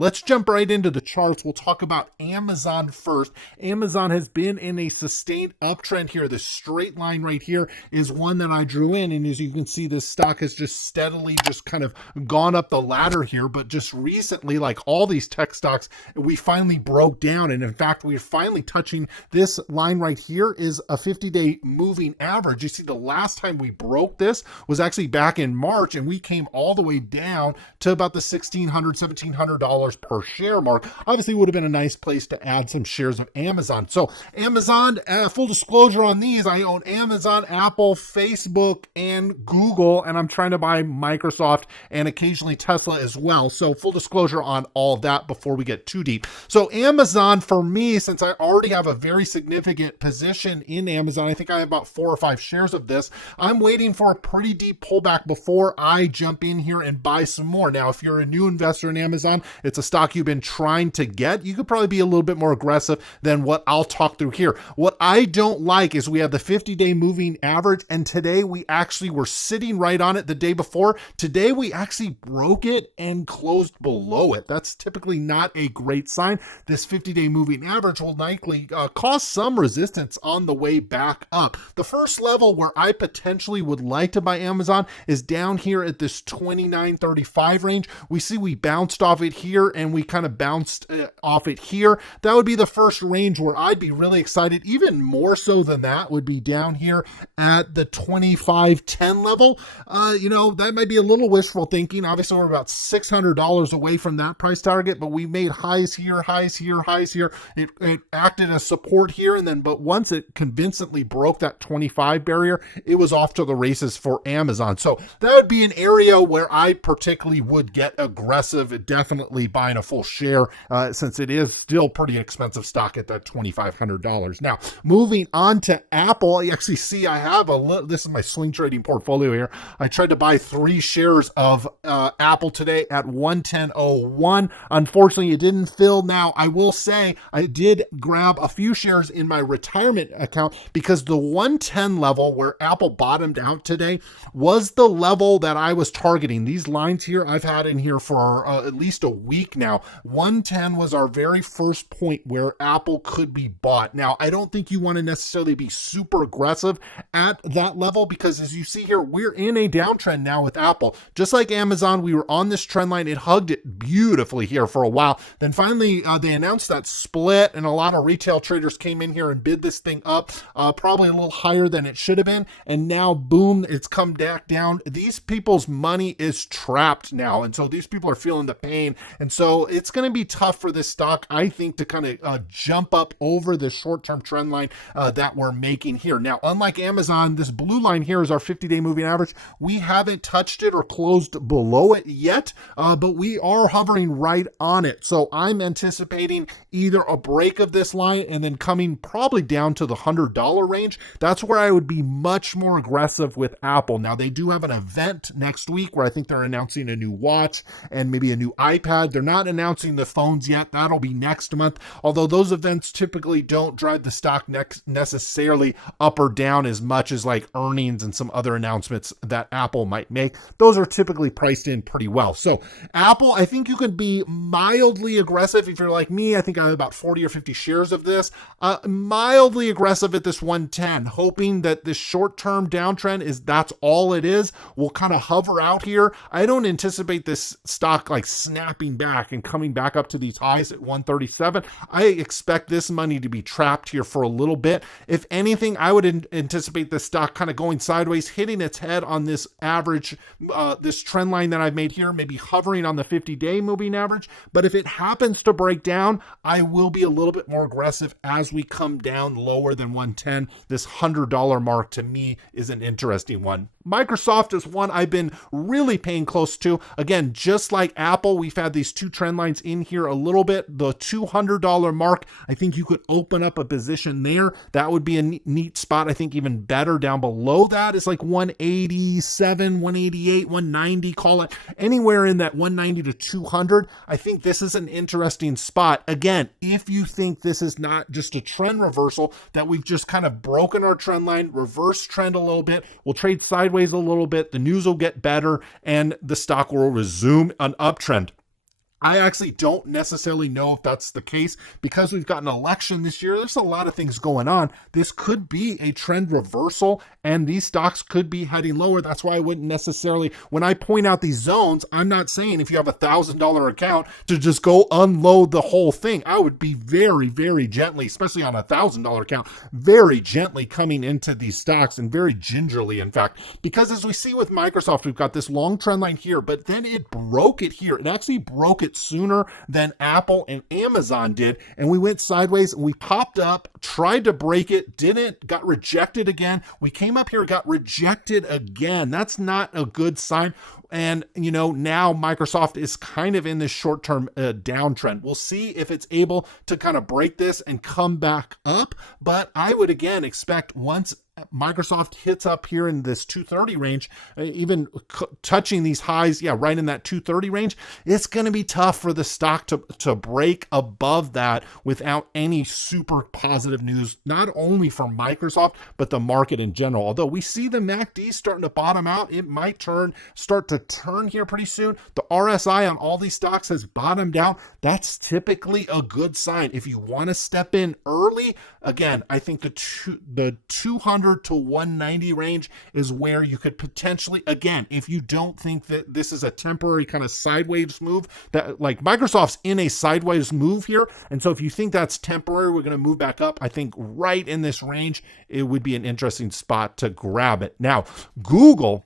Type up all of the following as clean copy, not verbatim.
But let's jump right into the charts. We'll talk about Amazon first. Amazon has been in a sustained uptrend here. This straight line right here is one that I drew in, and as you can see, this stock has just steadily just kind of gone up the ladder here. But just recently, like all these tech stocks, we finally broke down, and in fact, we're finally touching this line right here is a 50-day moving average. You see, the last time we broke this was actually back in March, and we came all the way down to about the $1,600, $1,700 per share mark. Obviously, would have been a nice place to add some shares of Amazon. So Amazon, full disclosure on these, I own Amazon, Apple, Facebook, and Google, and I'm trying to buy Microsoft and occasionally Tesla as well. So full disclosure on all of that before we get too deep. So Amazon, for me, since I already have a very significant position in Amazon, I think I have about 4 or 5 shares of this, I'm waiting for a pretty deep pullback before I jump in here and buy some more. Now, if you're a new investor in Amazon, it's a stock you've been trying to get, you could probably be a little bit more aggressive than what I'll talk through here. What I don't like is we have the 50-day moving average, and today we actually were sitting right on it the day before. Today we actually broke it and closed below it. That's typically not a great sign. This 50-day moving average will likely cause some resistance on the way back up. The first level where I potentially would like to buy Amazon is down here at this 29.35 range. We see we bounced off it here and we kind of bounced off it here. That would be the first range where I'd be really excited. Even more so than that would be down here at the 25.10 level. That might be a little wishful thinking. Obviously, we're about $600 away from that price target, but we made highs here, highs here, highs here. It acted as support here, but once it convincingly broke that 25 barrier, it was off to the races for Amazon. So that would be an area where I particularly would get aggressive, definitely buying a full share, since it is still pretty expensive stock at that $2,500. Now, moving on to Apple, you actually see I have this is my swing trading portfolio here. I tried to buy 3 shares of Apple today at 110.01. Unfortunately, it didn't fill. Now, I will say I did grab a few shares in my retirement account because the 110 level where Apple bottomed out today was the level that I was targeting. These lines here I've had in here for at least a week now. 110 was our very first point where Apple could be bought. Now, I don't think you want to necessarily be super aggressive at that level because as you see here, we're in a downtrend now with Apple. Just like Amazon, we were on this trend line. It hugged it beautifully here for a while. Then finally, they announced that split and a lot of retail traders came in here and bid this thing up, probably a little higher than it should have been. And now, boom, it's come back down. These people's money is trapped now. And so these people are feeling the pain. And so it's going to be tough for this stock, I think, to kind of jump up over the short-term trend line that we're making here. Now, unlike Amazon, this blue line here is our 50-day moving average. We haven't touched it or closed below it yet, but we are hovering right on it. So I'm anticipating either a break of this line and then coming probably down to the $100 range. That's where I would be much more aggressive with Apple. Now, they do have an event next week where I think they're announcing a new watch and maybe a new iPad. They're not announcing the phones yet. That'll be next month, although those events typically don't drive the stock necessarily up or down as much as like earnings and some other announcements that Apple might make. Those are typically priced in pretty well. So Apple, I think you could be mildly aggressive. If you're like me, I think I have about 40 or 50 shares of this, mildly aggressive at this 110, hoping that this short-term downtrend that's all it is. We'll kind of hover out here. I don't anticipate this stock like snapping back and coming back up to these highs at 137. I expect this money to be trapped here for a little bit. If anything, I would anticipate this stock kind of going sideways, hitting its head on this average, this trend line that I've made here, maybe hovering on the 50-day moving average. But if it happens to break down, I will be a little bit more aggressive as we come down lower than 110. This $100 mark to me is an interesting one. Microsoft is one I've been really paying close to. Again, just like Apple, we've had these two trend lines in here a little bit. The $200 mark, I think you could open up a position there. That would be a neat spot. I think even better down below that is like 187, 188, 190, call it anywhere in that 190 to 200. I think this is an interesting spot. Again, if you think this is not just a trend reversal, that we've just kind of broken our trend line, reverse trend a little bit, we'll trade sideways a little bit, the news will get better, and the stock will resume an uptrend. I actually don't necessarily know if that's the case because we've got an election this year. There's a lot of things going on. This could be a trend reversal and these stocks could be heading lower. That's why I wouldn't necessarily, when I point out these zones, I'm not saying if you have $1,000 account to just go unload the whole thing. I would be very, very gently, especially on $1,000 account, very gently coming into these stocks and very gingerly, in fact, because as we see with Microsoft, we've got this long trend line here, but then it broke it here. It actually broke it sooner than Apple and Amazon did, and we went sideways and we popped up, tried to break it, didn't, got rejected again. We came up here, got rejected again. That's not a good sign. And, you know, now Microsoft is kind of in this short-term downtrend. We'll see if it's able to kind of break this and come back up. But I would, again, expect once Microsoft hits up here in this 230 range, even touching these highs, yeah, right in that 230 range, it's going to be tough for the stock to break above that without any super positive news, not only from Microsoft, but the market in general. Although we see the MACD starting to bottom out, it might start to turn here pretty soon. The RSI on all these stocks has bottomed out. That's typically a good sign. If you want to step in early, again, I think the 200 to 190 range is where you could potentially, again, if you don't think that this is a temporary kind of sideways move, that like Microsoft's in a sideways move here. And so if you think that's temporary, we're going to move back up. I think right in this range, it would be an interesting spot to grab it. Now, Google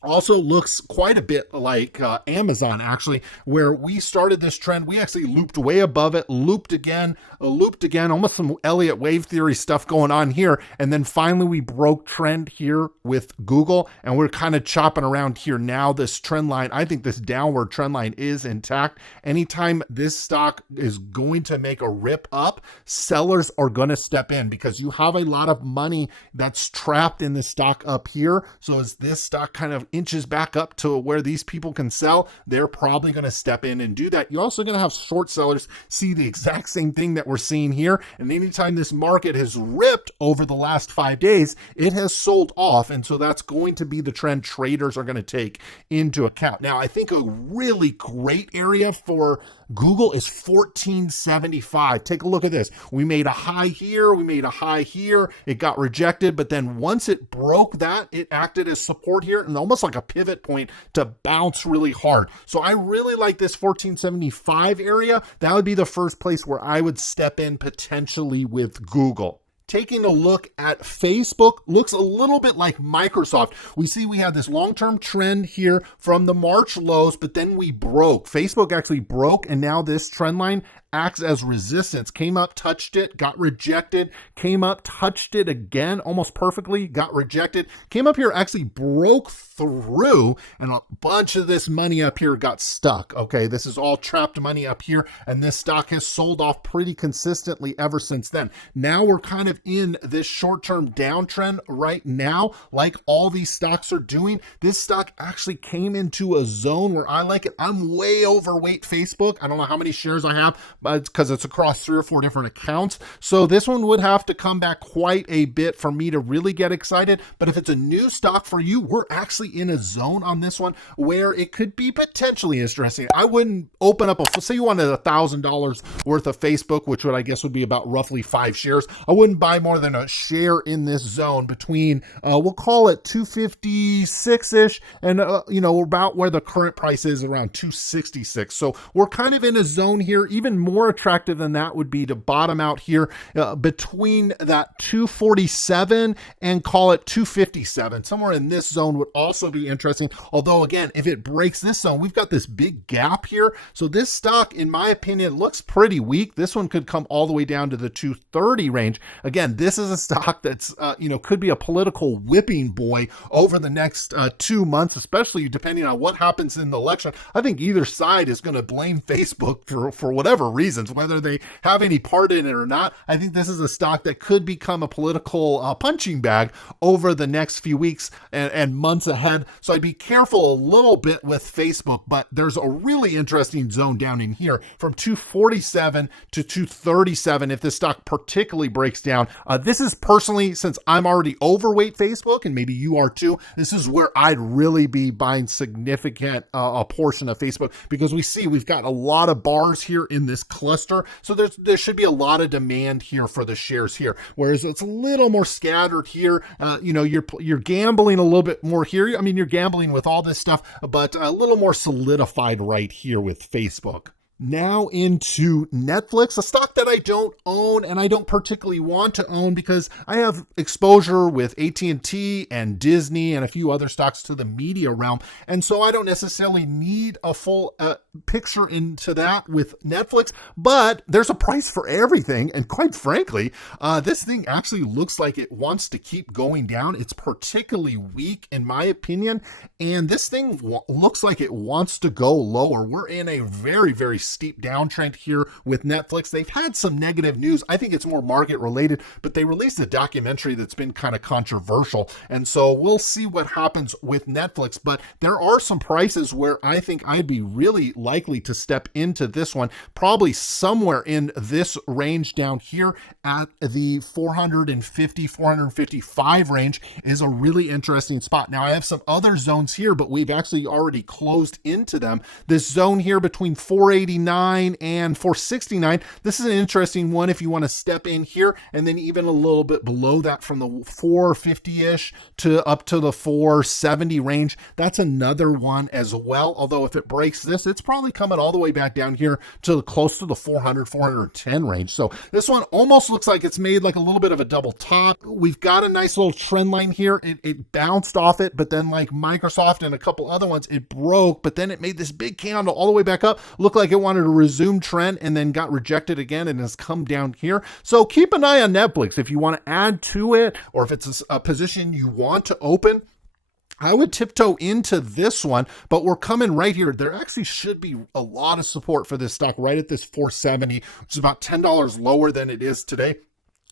also looks quite a bit like Amazon, actually, where we started this trend. We actually looped way above it, looped again, almost some Elliott wave theory stuff going on here. And then finally we broke trend here with Google, and we're kind of chopping around here now. This trend line, I think this downward trend line is intact. Anytime this stock is going to make a rip up, sellers are going to step in because you have a lot of money that's trapped in the stock up here. So as this stock kind of inches back up to where these people can sell, they're probably going to step in and do that. You're also going to have short sellers see the exact same thing that we're seeing here. And anytime this market has ripped over the last 5 days, it has sold off. And so that's going to be the trend traders are going to take into account. Now, I think a really great area for Google is 1475. Take a look at this. We made a high here. We made a high here. It got rejected. But then once it broke that, it acted as support here and almost like a pivot point to bounce really hard. So I really like this 1475 area. That would be the first place where I would step in potentially with Google. Taking a look at Facebook, looks a little bit like Microsoft. We see we have this long-term trend here from the March lows, but then we broke. Facebook actually broke, and now this trend line acts as resistance. Came up, touched it, got rejected, came up, touched it again, almost perfectly, got rejected, came up here, actually broke through, and a bunch of this money up here got stuck. Okay, this is all trapped money up here, and this stock has sold off pretty consistently ever since then. Now we're kind of in this short-term downtrend right now, like all these stocks are doing. This stock actually came into a zone where I like it. I'm way overweight Facebook. I don't know how many shares I have, but because it's across 3 or 4 different accounts. So this one would have to come back quite a bit for me to really get excited. But if it's a new stock for you, we're actually in a zone on this one where it could be potentially interesting. I wouldn't open up say you wanted $1,000 worth of Facebook, which would, I guess, would be about roughly 5 shares. I wouldn't buy more than a share in this zone between, we'll call it 256-ish and, about where the current price is, around 266. So we're kind of in a zone here. Even more attractive than that would be to bottom out here between that 247 and call it 257. Somewhere in this zone would also be interesting. Although, again, if it breaks this zone, we've got this big gap here. So this stock, in my opinion, looks pretty weak. This one could come all the way down to the 230 range. Again, this is a stock that's, could be a political whipping boy over the next 2 months, especially depending on what happens in the election. I think either side is going to blame Facebook for whatever reasons, whether they have any part in it or not. I think this is a stock that could become a political punching bag over the next few weeks and months ahead. So I'd be careful a little bit with Facebook, but there's a really interesting zone down in here from 247 to 237 if this stock particularly breaks down. This is personally, since I'm already overweight Facebook, and maybe you are too, this is where I'd really be buying significant a portion of Facebook, because we've got a lot of bars here in this cluster. So there should be a lot of demand here for the shares here, whereas it's a little more scattered here. You're gambling a little bit more here. I mean, you're gambling with all this stuff, but a little more solidified right here with Facebook. Now into Netflix, a stock that I don't own and I don't particularly want to own because I have exposure with AT&T and Disney and a few other stocks to the media realm. And so I don't necessarily need a full picture into that with Netflix, but there's a price for everything. And quite frankly, this thing actually looks like it wants to keep going down. It's particularly weak in my opinion. And this thing looks like it wants to go lower. We're in a very, very steep downtrend here with Netflix. They've had some negative news. I think it's more market related, but they released a documentary that's been kind of controversial. And so we'll see what happens with Netflix, but there are some prices where I think I'd be really likely to step into this one, probably somewhere in this range down here at the 450, 455 range is a really interesting spot. Now I have some other zones here, but we've actually already closed into them. This zone here between 489 and 469, this is an interesting one if you want to step in here, and then even a little bit below that from the 450-ish to up to the 470 range. That's another one as well, although if it breaks this, it's probably coming all the way back down here to close to the 400, 410 range. So this one almost looks like it's made like a little bit of a double top. We've got a nice little trend line here. It bounced off it, but then like Microsoft and a couple other ones, it broke, but then it made this big candle all the way back up. Looked like it wanted to resume trend and then got rejected again and has come down here. So keep an eye on Netflix if you want to add to it, or if it's a position you want to open. I would tiptoe into this one, but we're coming right here. There actually should be a lot of support for this stock right at this 470, which is about $10 lower than it is today.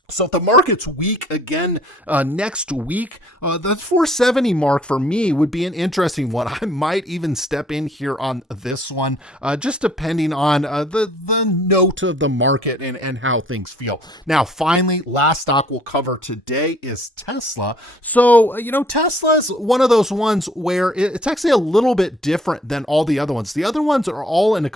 So if the market's weak again next week, the 470 mark for me would be an interesting one. I might even step in here on this one, just depending on the note of the market and how things feel. Now, finally, last stock we'll cover today is Tesla. So, Tesla is one of those ones where it's actually a little bit different than all the other ones. The other ones are all in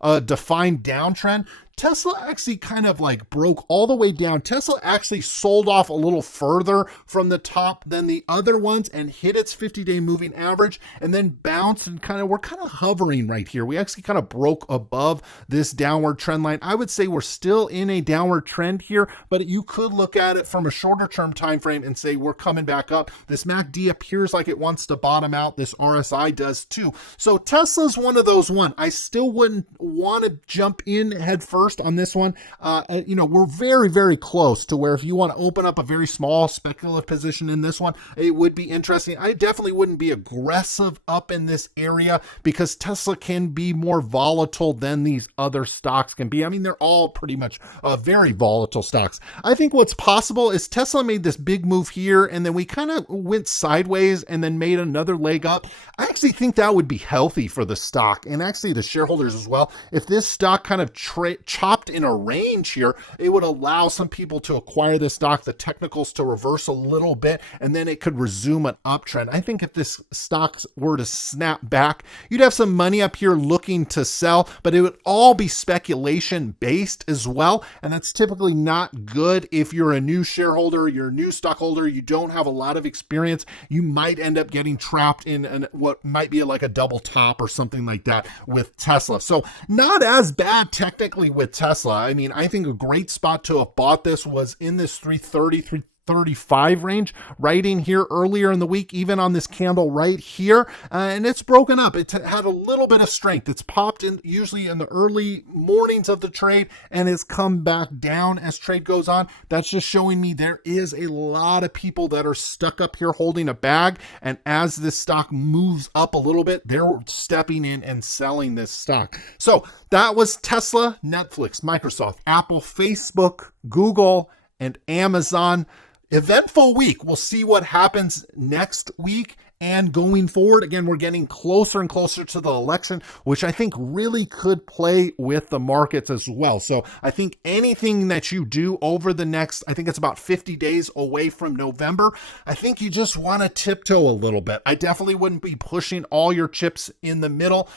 a defined downtrend. Tesla actually kind of like broke all the way down. Tesla actually sold off a little further from the top than the other ones and hit its 50-day moving average and then bounced and we're kind of hovering right here. We actually kind of broke above this downward trend line. I would say we're still in a downward trend here, but you could look at it from a shorter term time frame and say we're coming back up. This MACD appears like it wants to bottom out. This RSI does too. So Tesla's one of those I still wouldn't want to jump in head first on this one. We're very, very close to where if you want to open up a very small speculative position in this one, it would be interesting. I definitely wouldn't be aggressive up in this area because Tesla can be more volatile than these other stocks can be. I mean, they're all pretty much very volatile stocks. I think what's possible is Tesla made this big move here and then we kind of went sideways and then made another leg up. I actually think that would be healthy for the stock and actually the shareholders as well. If this stock kind of chopped in a range here, it would allow some people to acquire this stock, the technicals to reverse a little bit, and then it could resume an uptrend. I think if this stock were to snap back, you'd have some money up here looking to sell, but it would all be speculation based as well. And that's typically not good if you're a new shareholder, you're a new stockholder, you don't have a lot of experience. You might end up getting trapped in what might be like a double top or something like that with Tesla. So not as bad technically with Tesla. I mean, I think a great spot to have bought this was in this 330, 35 range right in here earlier in the week, even on this candle right here, and it's broken up. It had a little bit of strength. It's popped in usually in the early mornings of the trade and has come back down as trade goes on. That's just showing me there is a lot of people that are stuck up here holding a bag, and as this stock moves up a little bit, they're stepping in and selling this stock. So that was Tesla, Netflix, Microsoft, Apple, Facebook, Google, and Amazon. Eventful week. We'll see what happens next week and going forward. Again, we're getting closer and closer to the election, which I think really could play with the markets as well. So I think anything that you do over the next, I think it's about 50 days away from November, I think you just want to tiptoe a little bit. I definitely wouldn't be pushing all your chips in the middle,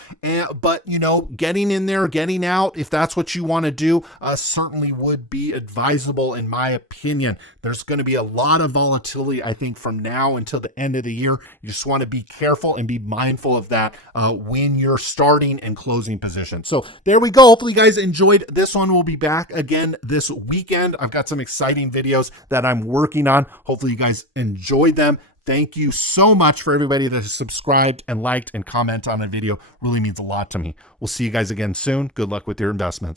but you know, getting in there, getting out, if that's what you want to do, certainly would be advisable in my opinion. There's going to be a lot of volatility, I think, from now until the end of the year. You just want to be careful and be mindful of that when you're starting and closing positions. So there we go. Hopefully you guys enjoyed this one. We'll be back again this weekend. I've got some exciting videos that I'm working on. Hopefully you guys enjoyed them. Thank you so much for everybody that has subscribed and liked and comment on the video. Really means a lot to me. We'll see you guys again soon. Good luck with your investments.